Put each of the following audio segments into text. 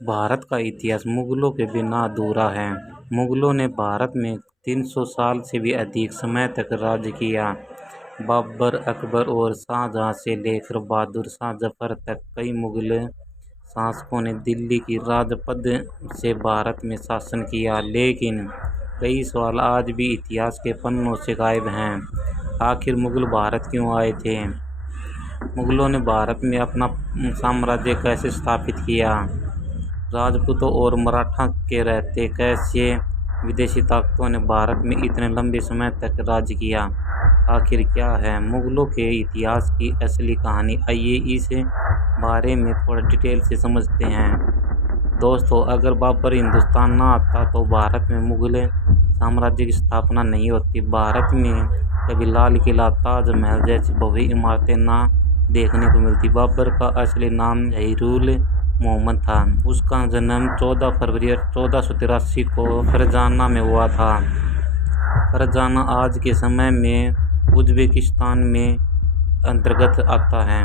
भारत का इतिहास मुगलों के बिना अधूरा है। मुगलों ने भारत में 300 साल से भी अधिक समय तक राज किया। बाबर, अकबर और शाहजहां से लेकर बहादुर शाह जफर तक कई मुगल शासकों ने दिल्ली की राजपथ से भारत में शासन किया, लेकिन कई सवाल आज भी इतिहास के पन्नों से गायब हैं। आखिर मुगल भारत क्यों आए थे? मुगलों ने भारत में अपना साम्राज्य कैसे स्थापित किया? राजपूतों और मराठा के रहते कैसे विदेशी ताकतों ने भारत में इतने लंबे समय तक राज किया? आखिर क्या है मुगलों के इतिहास की असली कहानी? आइए इस बारे में थोड़ा डिटेल से समझते हैं। दोस्तों, अगर बाबर हिंदुस्तान ना आता तो भारत में मुगल साम्राज्य की स्थापना नहीं होती। भारत में कभी लाल किला, ताजमहल जैसी भव्य इमारतें ना देखने को मिलती। बाबर का असली नाम जहीरुल मोहम्मद था। उसका जन्म 14 फरवरी 1483 को फरजाना में हुआ था। फरजाना आज के समय में उज्बेकिस्तान में अंतर्गत आता है।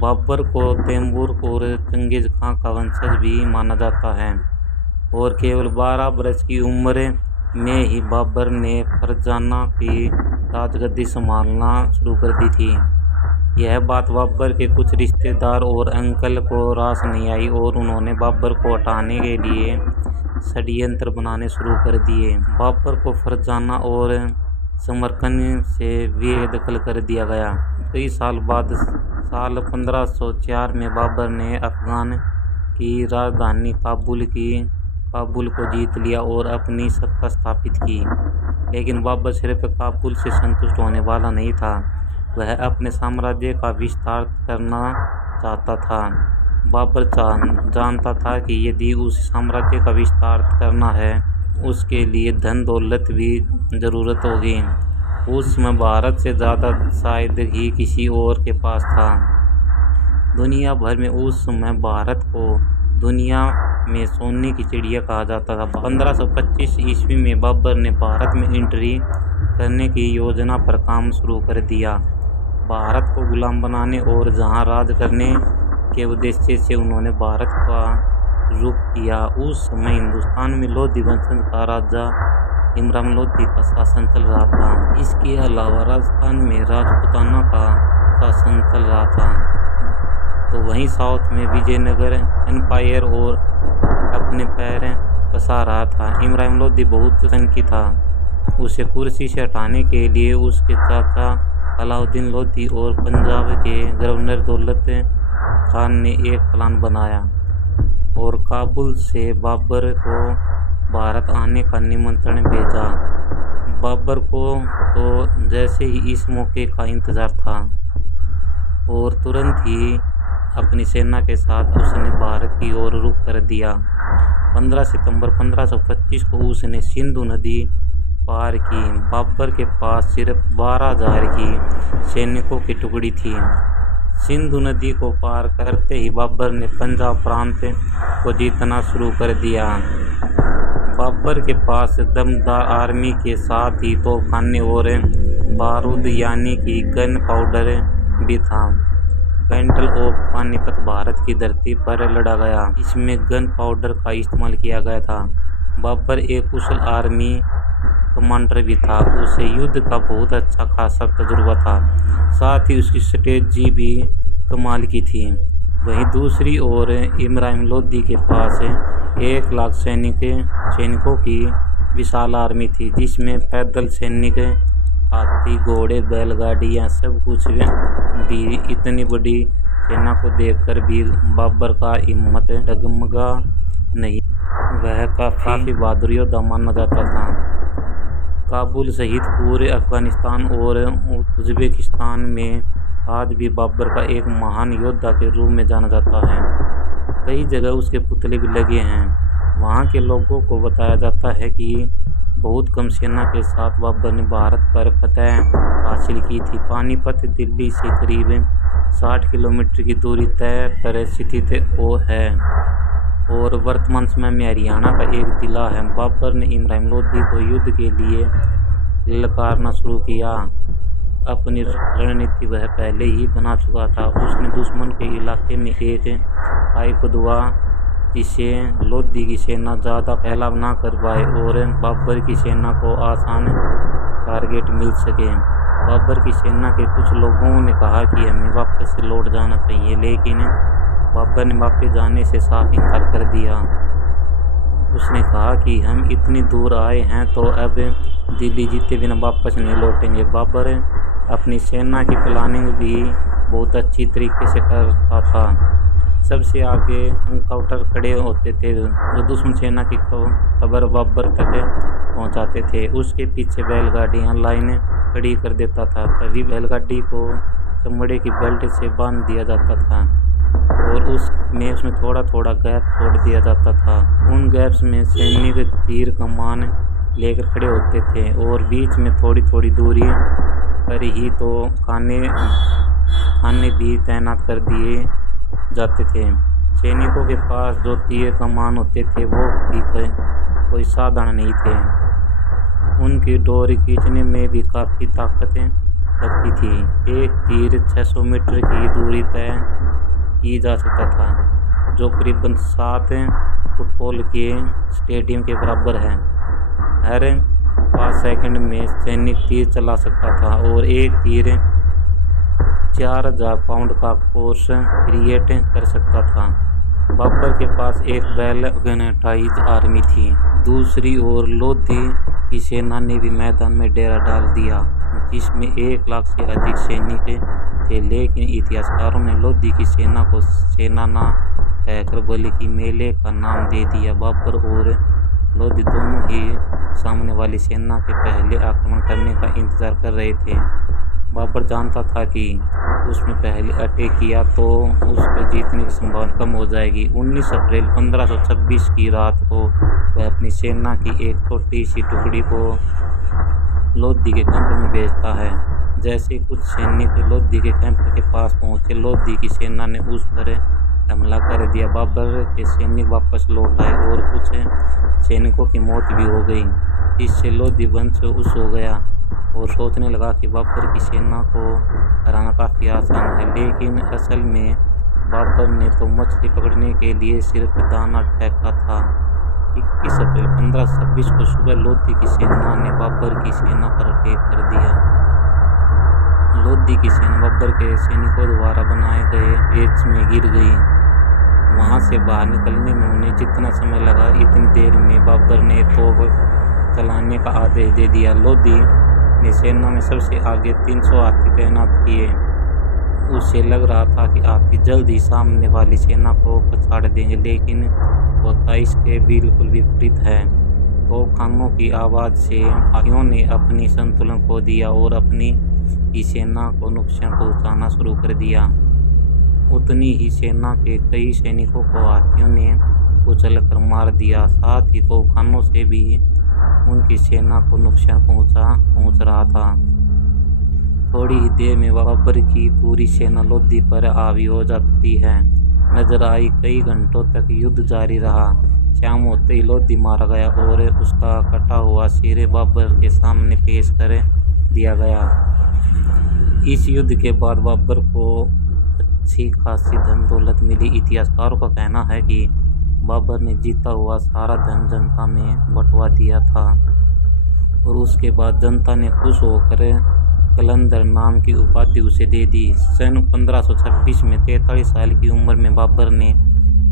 बाबर को तैमूर और चंगेज खां का वंशज भी माना जाता है और केवल 12 वर्ष की उम्र में ही बाबर ने फरजाना की राजगद्दी संभालना शुरू कर दी थी। यह बात बाबर के कुछ रिश्तेदार और अंकल को रास नहीं आई और उन्होंने बाबर को हटाने के लिए षड्यंत्र बनाने शुरू कर दिए। बाबर को फरजाना और समरकंद से बेदखल कर दिया गया। कई साल बाद साल 1504 में बाबर ने अफगान की राजधानी काबुल को जीत लिया और अपनी सत्ता स्थापित की। लेकिन बाबर सिर्फ काबुल से संतुष्ट होने वाला नहीं था, वह अपने साम्राज्य का विस्तार करना चाहता था। बाबर जानता था कि यदि उस साम्राज्य का विस्तार करना है, उसके लिए धन दौलत भी ज़रूरत होगी। उस समय भारत से ज़्यादा शायद ही किसी और के पास था। दुनिया भर में उस समय भारत को दुनिया में सोने की चिड़िया कहा जाता था। 1525 ईस्वी में बाबर ने भारत में एंट्री करने की योजना पर काम शुरू कर दिया। भारत को गुलाम बनाने और जहां राज करने के उद्देश्य से उन्होंने भारत का रुख किया। उस समय हिंदुस्तान में लोधी वंशज का राजा इमरान लोधी का शासन चल रहा था। इसके अलावा राजस्थान में राजपूताना का शासन चल रहा था। तो वहीं साउथ में विजयनगर एम्पायर और अपने पैर पसार रहा था। इमरान लोधी बहुत सनकी था। उसे कुर्सी से हटाने के लिए उसके चाचा अलाउद्दीन लोधी और पंजाब के गवर्नर दौलत खान ने एक प्लान बनाया और काबुल से बाबर को भारत आने का निमंत्रण भेजा। बाबर को तो जैसे ही इस मौके का इंतजार था और तुरंत ही अपनी सेना के साथ उसने भारत की ओर रुख कर दिया। 15 सितंबर 1525 को उसने सिंधु नदी पार की। बाबर के पास सिर्फ 12,000 की सैनिकों की टुकड़ी थी। सिंधु नदी को पार करते ही बाबर ने पंजाब प्रांत को जीतना शुरू कर दिया। बाबर के पास दमदार आर्मी के साथ ही तोपखाने और बारूद यानी कि गन पाउडर भी था। बैटल ऑफ पानीपत भारत की धरती पर लड़ा गया। इसमें गन पाउडर का इस्तेमाल किया गया था। बाबर एक कुशल आर्मी कमांडर भी था। उसे युद्ध का बहुत अच्छा खासा तजुर्बा था, साथ ही उसकी स्ट्रेटजी भी कमाल की थी। वहीं दूसरी ओर इमरान लोधी के पास 1 लाख सैनिकों की विशाल आर्मी थी, जिसमें पैदल सैनिक, हाथी, घोड़े, बैलगाड़ियाँ सब कुछ भी। इतनी बड़ी सेना को देखकर भी बाबर का हिम्मत डगमगा नहीं। वह काफी बहादुर योद्धा माना जाता था। काबुल सहित पूरे अफगानिस्तान और उज्बेकिस्तान में आज भी बाबर का एक महान योद्धा के रूप में जाना जाता है। कई जगह उसके पुतले भी लगे हैं। वहाँ के लोगों को बताया जाता है कि बहुत कम सेना के साथ बाबर ने भारत पर फतह हासिल की थी। पानीपत दिल्ली से करीब 60 किलोमीटर की दूरी तय पर स्थित है और वर्तमान समय में हरियाणा का एक जिला है। बाबर ने इमरान लोधी को युद्ध के लिए ललकारना शुरू किया। अपनी रणनीति वह पहले ही बना चुका था। उसने दुश्मन के इलाके में एक पाइपदुआ जिससे लोधी की सेना ज़्यादा फैलाव ना कर पाए और बाबर की सेना को आसान टारगेट मिल सके। बाबर की सेना के कुछ लोगों ने कहा कि हमें वापस लौट जाना चाहिए, लेकिन बाबर ने वापस जाने से साफ इनकार कर दिया। उसने कहा कि हम इतनी दूर आए हैं तो अब दिल्ली जीते बिना वापस नहीं लौटेंगे। बाबर अपनी सेना की प्लानिंग भी बहुत अच्छी तरीके से करता था। सबसे आगे एनकाउंटर खड़े होते थे जो दुश्मन सेना की खबर बाबर तक पहुंचाते थे। उसके पीछे बैलगाड़ियां लाइन खड़ी कर देता था। तभी बैलगाड़ी को चमड़े की बेल्ट से बांध दिया जाता था और उसमें थोड़ा थोड़ा गैप छोड़ दिया जाता था। उन गैप्स में सैनिक तीर कमान लेकर खड़े होते थे और बीच में थोड़ी थोड़ी दूरी पर ही तो खाने भी तैनात कर दिए जाते थे। सैनिकों के पास जो तीर कमान होते थे वो भी कोई साधारण नहीं थे। उनकी डोरी खींचने में भी काफ़ी ताकत लगती थी। एक तीर 600 मीटर की दूरी तय की जा सकता था, जो करीबन 7 फुटबॉल के स्टेडियम के बराबर है। हर 5 सेकंड में सैनिक तीर चला सकता था और एक तीर 4000 पाउंड का फोर्स क्रिएट कर सकता था। बाबर के पास एक वेल ऑर्गेनाइज्ड आर्मी थी। दूसरी ओर लोधी की सेना ने भी मैदान में डेरा डाल दिया, जिसमें 1 लाख से अधिक सैनिक थे। लेकिन इतिहासकारों ने लोधी की सेना को सेना ना कहकर बल्कि मेले का नाम दे दिया। बाबर और लोधी दोनों ही सामने वाली सेना के पहले आक्रमण करने का इंतजार कर रहे थे। बाबर जानता था कि उसने पहले अटैक किया तो उसके जीतने की संभावना कम हो जाएगी। 19 अप्रैल 1526 की रात को वह अपनी सेना की एक छोटी सी टुकड़ी को लोधी के कैंप में भेजता है। जैसे कुछ सैनिक लोधी के कैंप के पास पहुंचे, लोधी की सेना ने उस पर हमला कर दिया। बाबर के सैनिक वापस लौट आए और कुछ सैनिकों की मौत भी हो गई। इससे लोधी वंश उस हो गया और सोचने लगा कि बाबर की सेना को हराना काफ़ी आसान है। लेकिन असल में बाबर ने तो मछली पकड़ने के लिए सिर्फ दाना फेंका था। 21 अप्रैल 1526 को सुबह लोधी की सेना ने बाबर की सेना पर अटैक कर दिया। लोधी की सेना बाबर के सैनिकों द्वारा बनाए गए रेंज में गिर गई। वहां से बाहर निकलने में उन्हें जितना समय लगा, इतनी देर में बाबर ने तोप चलाने का आदेश दे दिया। लोधी ने सेना में सबसे आगे 300 हाथी तैनात किए। उसे लग रहा था कि हाथी जल्द ही सामने वाली सेना को पछाड़ देंगे, लेकिन होता इसके बिल्कुल विपरीत है। तोपखानों की आवाज़ से हाथियों ने अपनी संतुलन खो दिया और अपनी ही सेना को नुकसान पहुंचाना शुरू कर दिया। उतनी ही सेना के कई सैनिकों को हाथियों ने कुचलकर मार दिया। साथ ही तोपखानों से भी उनकी सेना को नुकसान पहुंच रहा था। थोड़ी ही देर में बाबर की पूरी सेना लोधी पर हावी हो जाती है। नजर आई कई घंटों तक युद्ध जारी रहा। शाम होते ही लोधी मारा गया और उसका कटा हुआ सिर बाबर के सामने पेश कर दिया गया। इस युद्ध के बाद बाबर को अच्छी खासी धन दौलत मिली। इतिहासकारों का कहना है कि बाबर ने जीता हुआ सारा धन जनता में बंटवा दिया था और उसके बाद जनता ने खुश होकर कलंदर नाम की उपाधि उसे दे दी। सन 1526 में 43 साल की उम्र में बाबर ने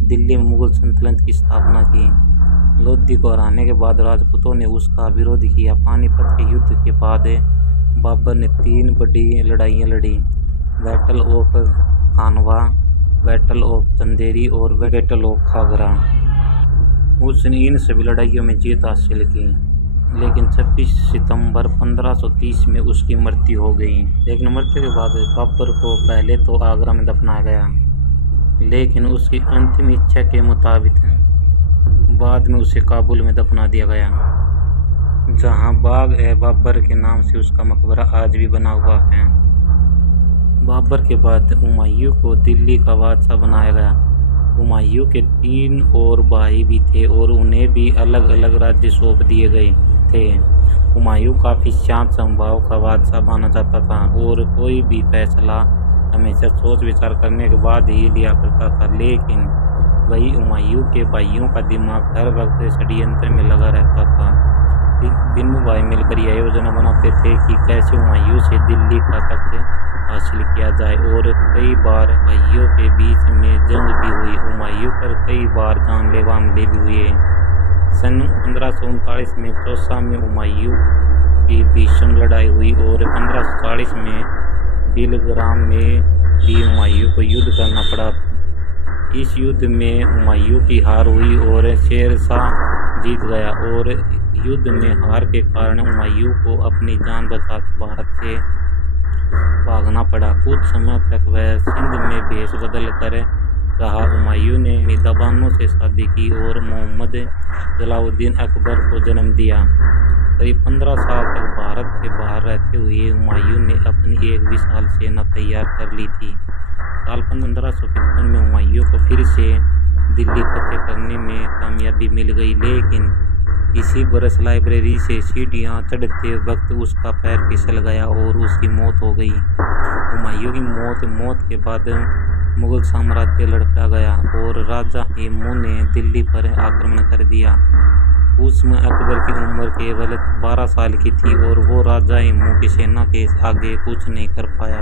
दिल्ली में मुगल सल्तनत की स्थापना की। लोधी को हराने के बाद राजपूतों ने उसका विरोध किया। पानीपत के युद्ध के बाद बाबर ने 3 बड़ी लड़ाइयाँ लड़ी, battle of Khanwa, battle of Chanderi और बैटल ऑफ खागरा। उसने इन सभी लड़ाइयों में जीत हासिल की, लेकिन 26 सितंबर 1530 में उसकी मृत्यु हो गई। लेकिन मृत्यु के बाद बाबर को पहले तो आगरा में दफनाया गया, लेकिन उसकी अंतिम इच्छा के मुताबिक बाद में उसे काबुल में दफना दिया गया, जहां बाग-ए-बाबर के नाम से उसका मकबरा आज भी बना हुआ है। बाबर के बाद हुमायूं को दिल्ली का बादशाह बनाया गया। हुमायूं के 3 और भाई भी थे और उन्हें भी अलग अलग राज्य सौंप दिए गए थे। हुमायूं काफ़ी शांत स्वभाव का बादशाह माना जाता था और कोई भी फैसला हमेशा सोच विचार करने के बाद ही लिया करता था। लेकिन वही हुमायूं के भाइयों का दिमाग हर वक्त षड्यंत्र में लगा रहता था। तीनों भाई मिलकर यह योजना बनाते थे कि कैसे हुमायूं से दिल्ली का तख्त हासिल किया जाए, और कई बार भाइयों के बीच में जंग भी हुई। हुमायूं पर कई बार जानलेवा हमले भी हुए। सन 1539 में चौसा में हुमायूं की भीषण लड़ाई हुई और 1540 में बिलग्राम में भी हुमायूं को युद्ध करना पड़ा। इस युद्ध में हुमायूं की हार हुई और शेरशाह जीत गया, और युद्ध में हार के कारण हुमायूं को अपनी जान बचाकर भारत से भागना पड़ा। कुछ समय तक वह सिंध में भेष बदल कर रहा। हुमायूं ने मीदाबानो से शादी की और मोहम्मद जलालुद्दीन अकबर को जन्म दिया। करीब 15 साल तक भारत से बाहर रहते हुए हुमायूं ने अपनी एक विशाल सेना तैयार कर ली थी। साल 1555 में हुमायूं को फिर से दिल्ली फतेह करने में कामयाबी मिल गई, लेकिन इसी बरस लाइब्रेरी से सीढ़ियां चढ़ते वक्त उसका पैर फिसल गया और उसकी मौत हो गई। हुमायूं की मौत के बाद मुगल साम्राज्य लड़खड़ा गया और राजा हेमू ने दिल्ली पर आक्रमण कर दिया। उस समय अकबर की उम्र केवल 12 साल की थी और वो राजा हेमू की सेना के आगे कुछ नहीं कर पाया।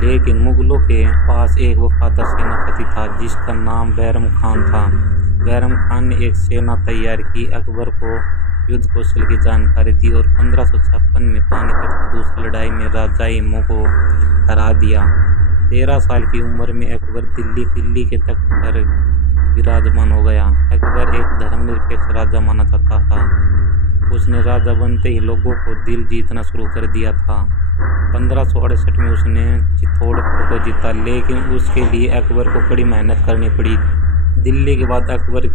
लेकिन मुगलों के पास एक वफादार सेनापति था जिसका नाम बैरम खान था। बैरम खान ने एक सेना तैयार की, अकबर को युद्ध कौशल की जानकारी दी और 1556 में पानीपत की दूसरी लड़ाई में राजा हेमू को हरा दिया। 13 साल की उम्र में अकबर दिल्ली के तख्त पर विराजमान हो गया। अकबर एक धर्मनिरपेक्ष राजा माना जाता था। उसने राजा बनते ही लोगों को दिल जीतना शुरू कर दिया था। 1568 में उसने चित्तौड़ को जीता, लेकिन उसके लिए अकबर को कड़ी मेहनत करनी पड़ी। दिल्ली के बाद अकबर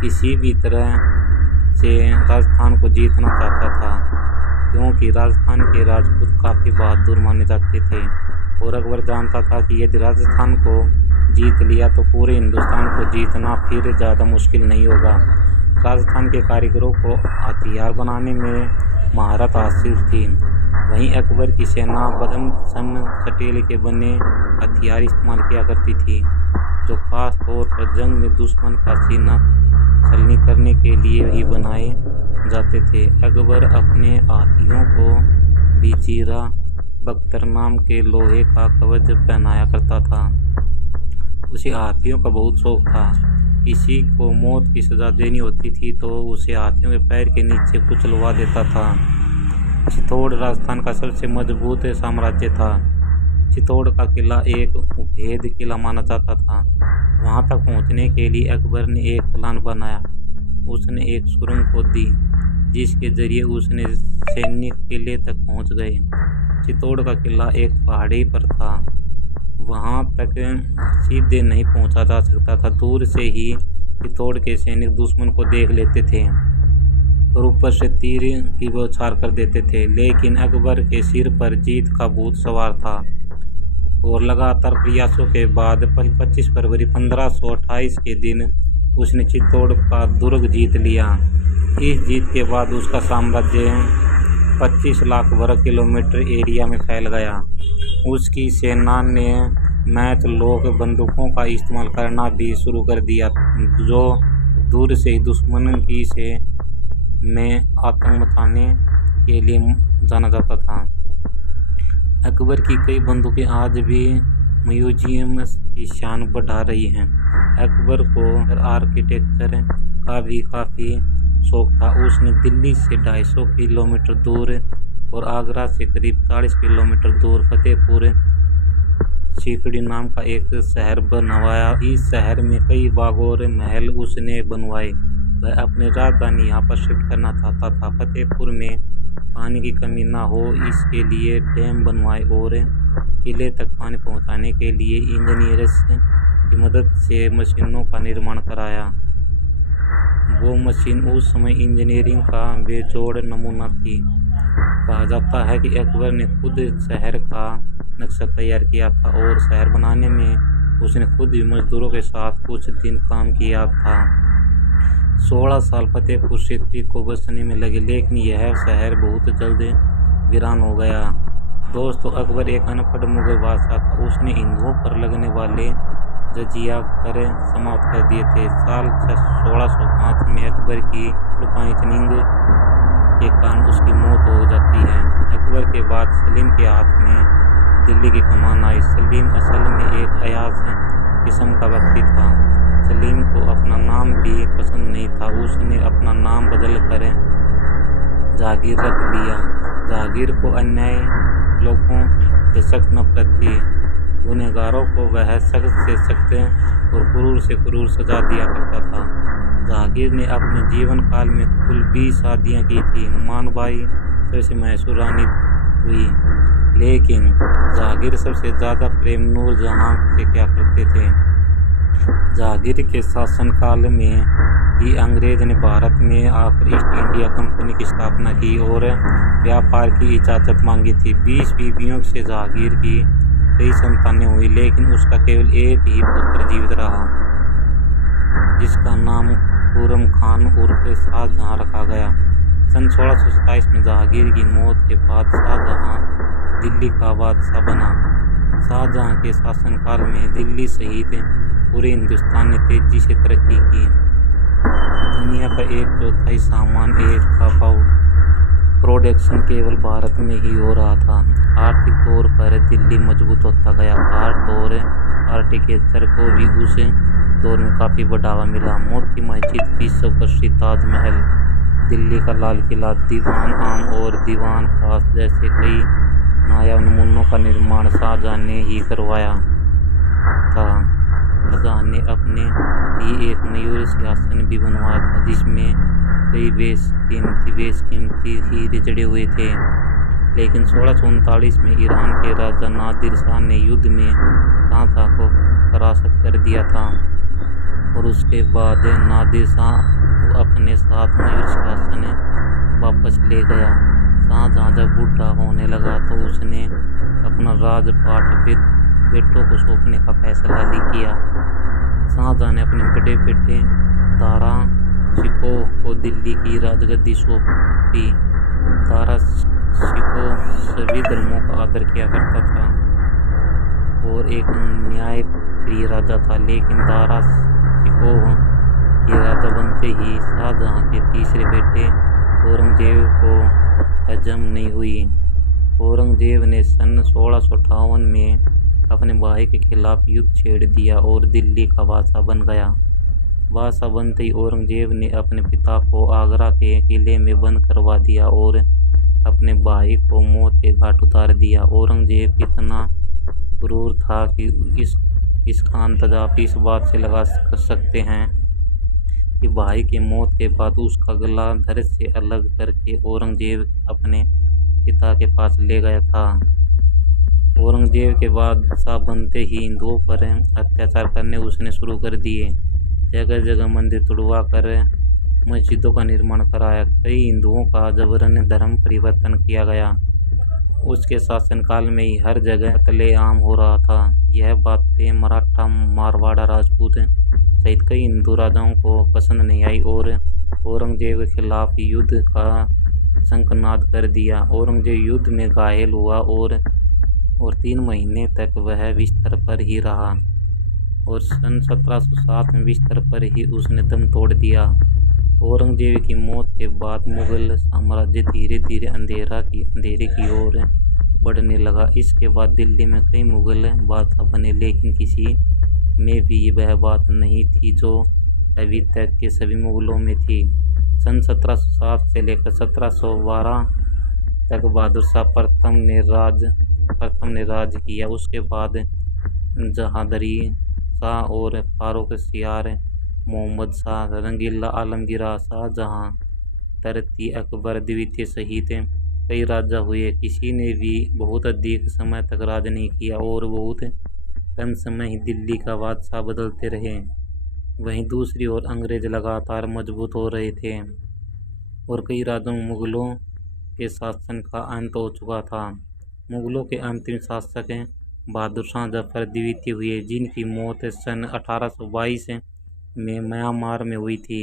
किसी भी तरह से राजस्थान को जीतना चाहता था, क्योंकि राजस्थान के राजपूत काफ़ी बहादुर माने जाते थे और अकबर जानता था कि यदि राजस्थान को जीत लिया तो पूरे हिंदुस्तान को जीतना फिर ज़्यादा मुश्किल नहीं होगा। राजस्थान के कारीगरों को हथियार बनाने में महारत हासिल थी। वहीं अकबर की सेना बदम स्टील के बने हथियार इस्तेमाल किया करती थी, जो खास तौर पर जंग में दुश्मन का सीना छलनी करने के लिए ही बनाए जाते थे। अकबर अपने हाथियों को बिजीरा बख्तर नाम के लोहे का कवच पहनाया करता था। उसे हाथियों का बहुत शौक था। किसी को मौत की सजा देनी होती थी तो उसे हाथियों के पैर के नीचे कुचलवा देता था। चित्तौड़ राजस्थान का सबसे मजबूत साम्राज्य था। चित्तौड़ का किला एक भेद किला माना जाता था। वहां तक पहुंचने के लिए अकबर ने एक प्लान बनाया। उसने एक सुरंग खोदी जिसके जरिए उसने सैनिक किले तक पहुंच गए। चित्तौड़ का किला एक पहाड़ी पर था। वहां तक सीधे नहीं पहुंचा जा सकता था। दूर से ही चित्तौड़ के सैनिक दुश्मन को देख लेते थे और ऊपर से तीर की बौछार कर देते थे। लेकिन अकबर के सिर पर जीत का भूत सवार था और लगातार प्रयासों के बाद 25 फरवरी 1528 के दिन उसने चित्तौड़ का दुर्ग जीत लिया। इस जीत के बाद उसका साम्राज्य 25 लाख वर्ग किलोमीटर एरिया में फैल गया। उसकी सेना ने मैच लोक बंदूकों का इस्तेमाल करना भी शुरू कर दिया, जो दूर से ही दुश्मन की से में आतंक मचाने के लिए जाना जाता था। अकबर की कई बंदूकें आज भी म्यूजियम की शान बढ़ा रही हैं। अकबर को आर्किटेक्चर का भी काफ़ी शौक था। उसने दिल्ली से 250 किलोमीटर दूर और आगरा से करीब 40 किलोमीटर दूर फतेहपुर सीकरी नाम का एक शहर बनवाया। इस शहर में कई बाग और महल उसने बनवाए। वह अपनी राजधानी यहाँ पर शिफ्ट करना चाहता था। फतेहपुर में पानी की कमी ना हो इसके लिए डैम बनवाए और किले तक पानी पहुँचाने के लिए इंजीनियर्स की मदद से मशीनों का निर्माण कराया। वो मशीन उस समय इंजीनियरिंग का बेजोड़ नमूना थी। कहा जाता है कि अकबर ने खुद शहर का नक्शा तैयार किया था और शहर बनाने में उसने खुद भी मजदूरों के साथ कुछ दिन काम किया था। 16 साल फतेहपुर सीकरी को बसने में लगे, लेकिन यह शहर बहुत जल्द वीरान हो गया। दोस्तों, अकबर एक अनपढ़ मुगल बादशाह था। उसने हिंदुओं पर लगने वाले जजिया कर समाप्त कर दिए थे। साल 1605 में अकबर की पॉइजनिंग के कारण उसकी मौत हो जाती है। अकबर के बाद सलीम के हाथ में दिल्ली की कमान आई। सलीम असल में एक अयाज किस्म का व्यक्ति था। सलीम को अपना नाम भी पसंद नहीं था। उसने अपना नाम बदल कर जहांगीर रख लिया। जहांगीर को अन्याय लोगों से सख्त नफरत थी। गुनहगारों को वह सख्त से सख्त और क्रूर से क्रूर सजा दिया करता था। जहांगीर ने अपने जीवन काल में कुल 20 शादियाँ की थी। मानबाई सबसे मशहूर रानी हुई, लेकिन जहांगीर सबसे ज़्यादा प्रेम नूरजहां से किया करते थे। जहांगीर के शासनकाल में ही अंग्रेज ने भारत में आकर ईस्ट इंडिया कंपनी की स्थापना की और व्यापार की इजाज़त मांगी थी। 20 बीवियों से जहांगीर की कई संतानें हुई, लेकिन उसका केवल एक ही पुत्र जीवित रहा, जिसका नाम खुर्रम खान उर्फ शाहजहां रखा गया। सन 1627 में जहांगीर की मौत के बाद शाहजहां दिल्ली का बादशाह बना। शाहजहां के शासनकाल में दिल्ली सहित पूरे हिंदुस्तान ने तेजी से तरक्की की। दुनिया का 1/4 सामान का प्रोडक्शन केवल भारत में ही हो रहा था। आर्थिक तौर पर दिल्ली मजबूत होता गया। आर्ट और आर्किटेक्चर को भी उस दौर में काफ़ी बढ़ावा मिला। मोती मस्जिद, विश्व प्रसिद्ध ताजमहल, दिल्ली का लाल किला, दीवान आम और दीवान खास जैसे कई नायाब नमूनों का निर्माण शाहजहां ने ही करवाया था। शाहजहां ने अपने लिए एक मयूर सिंहासन भी बनवाया था, जिसमें कई बेशकीमती हीरे जड़े हुए थे। लेकिन 1639 में ईरान के राजा नादिर शाह ने युद्ध में शाहजहां को परास्त कर दिया था और उसके बाद नादिर शाह अपने साथ मयूर सिंहासन वापस ले गया। शाहजहां जब बूढ़ा होने लगा तो उसने अपना राजपाट बेटों को सौंपने का फैसला किया। शाहजहां ने अपने बड़े बेटे दारा शिकोह को दिल्ली की राजगद्दी सौंपी। दारा शिकोह सभी धर्मों का आदर किया करता था और एक न्यायप्रिय राजा था, लेकिन दारा शिकोह के राजा बनते ही शाहजहां के तीसरे बेटे औरंगजेब को हजम नहीं हुई। औरंगजेब ने सन 1658 में अपने भाई के खिलाफ युद्ध छेड़ दिया और दिल्ली का बादशाह बन गया। बादशाह बनते ही औरंगजेब ने अपने पिता को आगरा के किले में बंद करवा दिया और अपने भाई को मौत के घाट उतार दिया। औरंगजेब इतना क्रूर था कि इसका अंदाजा आप इस बात से लगा सकते हैं कि भाई के मौत के बाद उसका गला धड़ से अलग करके औरंगजेब अपने पिता के पास ले गया था। औरंगजेब के बादशाह बनते ही हिंदुओं पर अत्याचार करने उसने शुरू कर दिए। जगह जगह मंदिर तुड़वा कर मस्जिदों का निर्माण कराया। कई हिंदुओं का जबरन धर्म परिवर्तन किया गया। उसके शासनकाल में ही हर जगह कत्लेआम हो रहा था। यह बातें मराठा, मारवाड़ा, राजपूत सहित कई हिंदू राजाओं को पसंद नहीं आई और औरंगजेब के खिलाफ युद्ध का शंखनाद कर दिया। औरंगजेब युद्ध में घायल हुआ और 3 महीने तक वह बिस्तर पर ही रहा और सन 1707 में बिस्तर पर ही उसने दम तोड़ दिया। औरंगजेब की मौत के बाद मुगल साम्राज्य धीरे धीरे अंधेरे की ओर बढ़ने लगा। इसके बाद दिल्ली में कई मुगल बादशाह बने, लेकिन किसी में भी वह बात नहीं थी जो अभी तक के सभी मुगलों में थी। सन 1707 से लेकर 1712 तक बहादुर शाह प्रथम ने राज किया। उसके बाद जहांगीर शाह और फारुखसियार, मोहम्मद शाह, रंगीला, आलमगीर, शाहजहां, तरती, अकबर द्वितीय सहित कई राजा हुए। किसी ने भी बहुत अधिक समय तक राज नहीं किया और बहुत कम समय ही दिल्ली का बादशाह बदलते रहे। वहीं दूसरी ओर अंग्रेज लगातार मजबूत हो रहे थे और कई राज्यों में मुगलों के शासन का अंत हो चुका था। मुगलों के अंतिम शासक बहादुर शाह जफर द्वितीय हुए, जिनकी मौत सन 1822 में म्यांमार में हुई थी।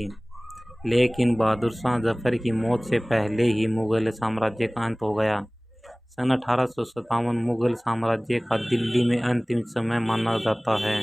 लेकिन बहादुर शाह जफर की मौत से पहले ही मुगल साम्राज्य का अंत हो गया। सन 1857 मुगल साम्राज्य का दिल्ली में अंतिम समय माना जाता है।